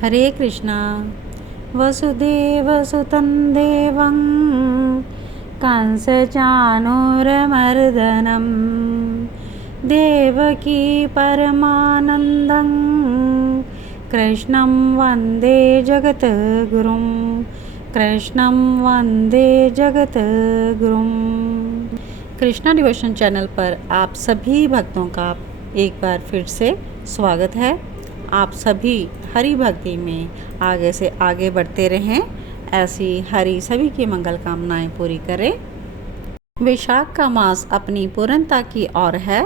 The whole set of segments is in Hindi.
हरे कृष्णा। वसुदेवसुतं देवं कंसचाणूरमर्दनं देवकी परमानन्दं कृष्णं वन्दे जगद्गुरुं। कृष्णं वन्दे जगद्गुरुं। कृष्णा डिवोशन चैनल पर आप सभी भक्तों का एक बार फिर से स्वागत है। आप सभी हरि भक्ति में आगे से आगे बढ़ते रहें, ऐसी हरि सभी की मंगल कामनाएं पूरी करें। वैशाख का मास अपनी पूर्णता की ओर है,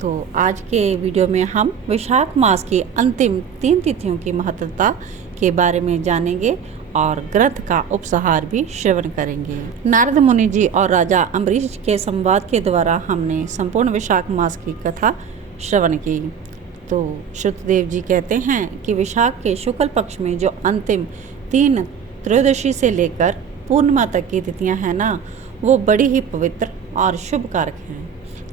तो आज के वीडियो में हम वैशाख मास की अंतिम 3 तिथियों की महत्वता के बारे में जानेंगे और ग्रंथ का उपसंहार भी श्रवण करेंगे। नारद मुनि जी और राजा अम्बरीश के संवाद के द्वारा हमने संपूर्ण वैशाख मास की कथा श्रवण की। तो श्रुतदेव जी कहते हैं कि वैशाख के शुक्ल पक्ष में जो अंतिम 3 त्रयोदशी से लेकर पूर्णिमा तक की तिथियां हैं ना, वो बड़ी ही पवित्र और शुभ कारक हैं।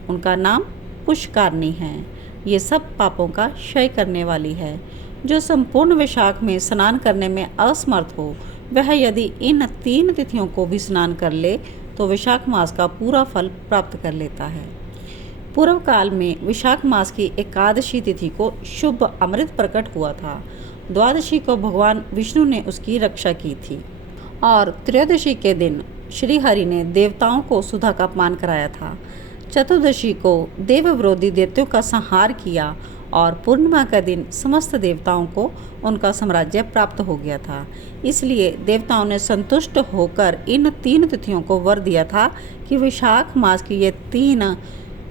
उनका नाम पुष्कारनी है। ये सब पापों का क्षय करने वाली है। जो संपूर्ण वैशाख में स्नान करने में असमर्थ हो, वह यदि इन 3 तिथियों को भी स्नान कर ले तो वैशाख मास का पूरा फल प्राप्त कर लेता है। पूर्व काल में वैशाख मास की एकादशी तिथि को शुभ अमृत प्रकट हुआ था। द्वादशी को भगवान विष्णु ने उसकी रक्षा की थी और त्रयोदशी के दिन श्री हरि ने देवताओं को सुधा का पान कराया था। चतुर्दशी को देव विरोधी दैत्यों का संहार किया और पूर्णिमा का दिन समस्त देवताओं को उनका साम्राज्य प्राप्त हो गया था। इसलिए देवताओं ने संतुष्ट होकर इन 3 तिथियों को वर दिया था कि वैशाख मास की ये 3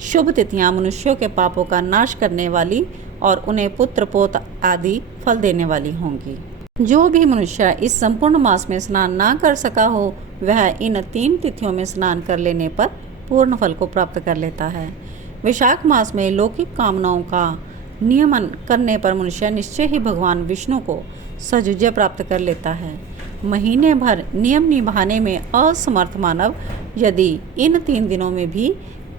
शुभ तिथियां मनुष्यों के पापों का नाश करने वाली और उन्हें पुत्र पोत आदि फल देने वाली होंगी। जो भी मनुष्य इस संपूर्ण मास में स्नान ना कर सका हो, वह इन 3 तिथियों में स्नान कर लेने पर पूर्ण फल को प्राप्त कर लेता है। वैशाख मास में लौकिक कामनाओं का नियमन करने पर मनुष्य निश्चय ही भगवान विष्णु को सजुज्य प्राप्त कर लेता है। महीने भर नियम निभाने में असमर्थ मानव यदि इन 3 दिनों में भी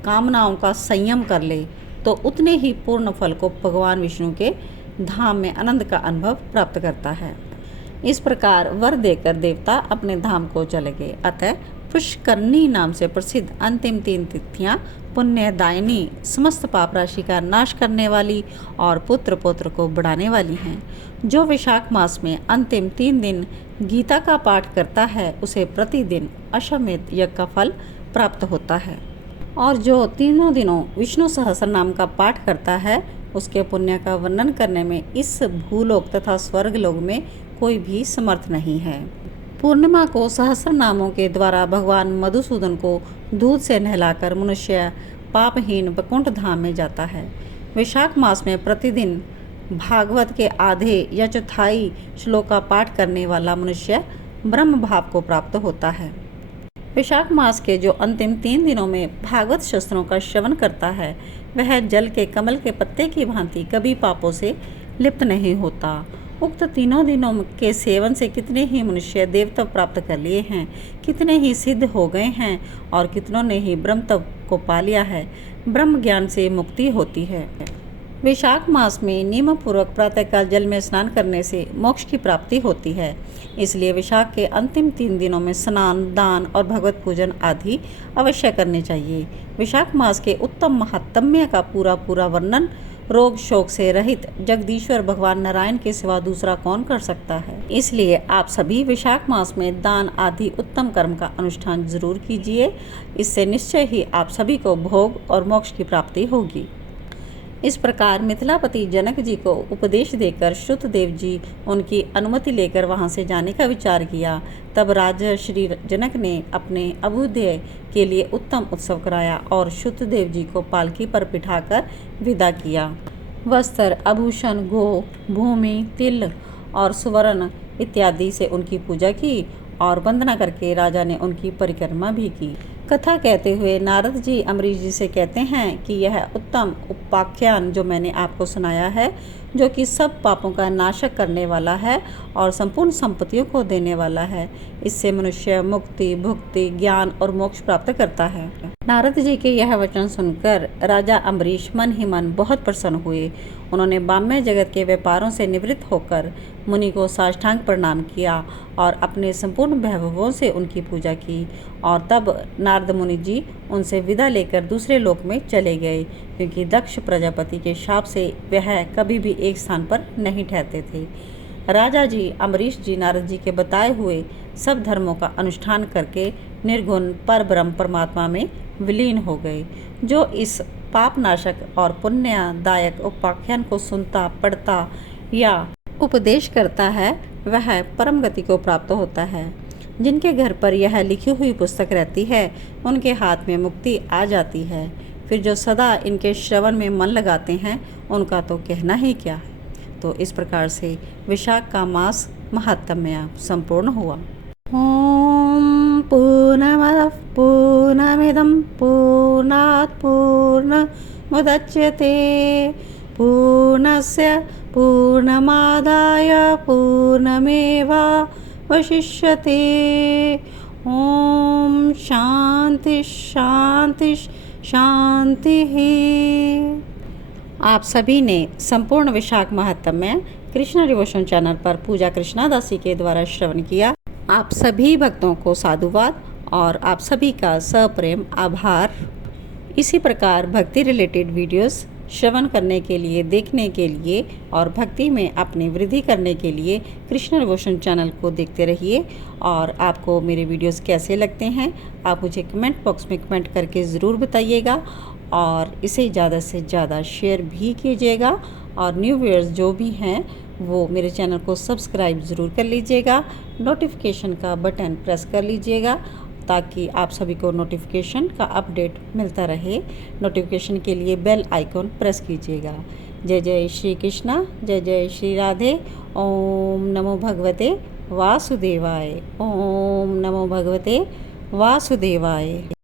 कामनाओं का संयम कर ले तो उतने ही पूर्ण फल को भगवान विष्णु के धाम में आनंद का अनुभव प्राप्त करता है। इस प्रकार वर देकर देवता अपने धाम को चले गए। अतः पुष्करणी नाम से प्रसिद्ध अंतिम 3 तिथियां पुण्यदायिनी, समस्त पाप राशि का नाश करने वाली और पुत्र पौत्र को बढ़ाने वाली हैं। जो वैशाख मास में अंतिम 3 दिन गीता का पाठ करता है, उसे प्रतिदिन अश्वमेध यज्ञ का फल प्राप्त होता है। और जो तीनों दिनों विष्णु सहस्र नाम का पाठ करता है, उसके पुण्य का वर्णन करने में इस भूलोक तथा स्वर्ग लोक में कोई भी समर्थ नहीं है। पूर्णिमा को सहस्र नामों के द्वारा भगवान मधुसूदन को दूध से नहलाकर मनुष्य पापहीन वैकुंठ धाम में जाता है। वैशाख मास में प्रतिदिन भागवत के आधे या चौथाई श्लोक का पाठ करने वाला मनुष्य ब्रह्म भाव को प्राप्त होता है। वैशाख मास के जो अंतिम 3 दिनों में भागवत शास्त्रों का श्रवण करता है, वह जल के कमल के पत्ते की भांति कभी पापों से लिप्त नहीं होता। उक्त 3 दिनों के सेवन से कितने ही मनुष्य देवत्व प्राप्त कर लिए हैं, कितने ही सिद्ध हो गए हैं और कितनों ने ही ब्रह्मत्व को पा लिया है। ब्रह्म ज्ञान से मुक्ति होती है। वैशाख मास में नियम पूर्वक प्रातःकाल जल में स्नान करने से मोक्ष की प्राप्ति होती है। इसलिए वैशाख के अंतिम 3 दिनों में स्नान, दान और भगवत पूजन आदि अवश्य करने चाहिए। वैशाख मास के उत्तम महात्म्य का पूरा वर्णन रोग शोक से रहित जगदीश्वर भगवान नारायण के सिवा दूसरा कौन कर सकता है। इसलिए आप सभी वैशाख मास में दान आदि उत्तम कर्म का अनुष्ठान जरूर कीजिए। इससे निश्चय ही आप सभी को भोग और मोक्ष की प्राप्ति होगी। इस प्रकार मिथिलापति जनक जी को उपदेश देकर श्रुतदेव जी उनकी अनुमति लेकर वहां से जाने का विचार किया। तब राजा श्री जनक ने अपने अभ्युदय के लिए उत्तम उत्सव कराया और श्रुतदेव जी को पालकी पर बिठाकर विदा किया। वस्त्र, आभूषण, गो, भूमि, तिल और सुवर्ण इत्यादि से उनकी पूजा की और वंदना करके राजा ने उनकी परिक्रमा भी की। कथा कहते हुए नारद जी अम्बरीश जी से कहते हैं कि यह उत्तम उपाख्यान जो मैंने आपको सुनाया है, जो कि सब पापों का नाशक करने वाला है और संपूर्ण संपत्तियों को देने वाला है, इससे मनुष्य मुक्ति, भुक्ति, ज्ञान और मोक्ष प्राप्त करता है। नारद जी के यह वचन सुनकर राजा अम्बरीश मन ही मन बहुत प्रसन्न हुए। उन्होंने बाह्य जगत के व्यापारों से निवृत्त होकर मुनि को साष्टांग प्रणाम किया और अपने संपूर्ण वैभवों से उनकी पूजा की। और तब नारद मुनि जी उनसे विदा लेकर दूसरे लोक में चले गए, क्योंकि दक्ष प्रजापति के शाप से वह कभी भी एक स्थान पर नहीं ठहरते थे। राजा जी अम्बरीश जी नारद जी के बताए हुए सब धर्मों का अनुष्ठान करके निर्गुण परब्रह्म परमात्मा में विलीन हो गए। जो इस पापनाशक और पुण्यदायक उपाख्यान को सुनता, पढ़ता या उपदेश करता है वह परम गति को प्राप्त होता है। जिनके घर पर यह लिखी हुई पुस्तक रहती है उनके हाथ में मुक्ति आ जाती है। फिर जो सदा इनके श्रवण में मन लगाते हैं उनका तो कहना ही क्या है। तो इस प्रकार से विशाख का मास महात्म्य संपूर्ण हुआ। ओम पूर्णमदः पूर्णमिदं पूर्णात् पूर्णमुदच्यते पूर्णस्य पूर्णमादाय पूर्णमेवावशिष्यते। ओम शांति शांति शांति। आप सभी ने संपूर्ण विशाख महात्म्य कृष्ण डिवोशन चैनल पर पूजा कृष्णादासी के द्वारा श्रवण किया। आप सभी भक्तों को साधुवाद और आप सभी का सप्रेम आभार। इसी प्रकार भक्ति रिलेटेड वीडियोस श्रवण करने के लिए, देखने के लिए और भक्ति में अपनी वृद्धि करने के लिए कृष्ण डिवोशन चैनल को देखते रहिए। और आपको मेरे वीडियोस कैसे लगते हैं आप मुझे कमेंट बॉक्स में कमेंट करके ज़रूर बताइएगा और इसे ज़्यादा से ज़्यादा शेयर भी कीजिएगा। और न्यू व्यूअर्स जो भी हैं वो मेरे चैनल को सब्सक्राइब ज़रूर कर लीजिएगा। नोटिफिकेशन का बटन प्रेस कर लीजिएगा ताकि आप सभी को नोटिफिकेशन का अपडेट मिलता रहे। नोटिफिकेशन के लिए बेल आइकॉन प्रेस कीजिएगा। जय जय श्री कृष्णा, जय जय श्री राधे। ओम नमो भगवते वासुदेवाय। ओम नमो भगवते वासुदेवाय।